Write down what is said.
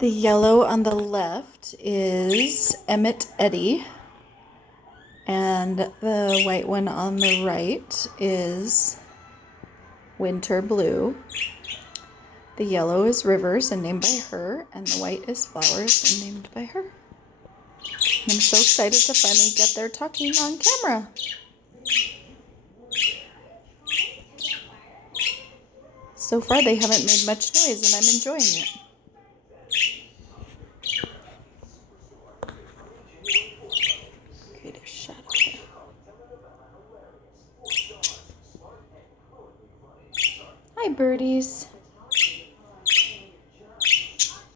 The yellow on the left is Emmett Eddy, and the white one on the right is Winter Blue. The yellow is Rivers and named by her, and the white is Flowers and named by her. I'm so excited to finally get there talking on camera. So far they haven't made much noise and I'm enjoying it. Create a shadow there. Hi birdies.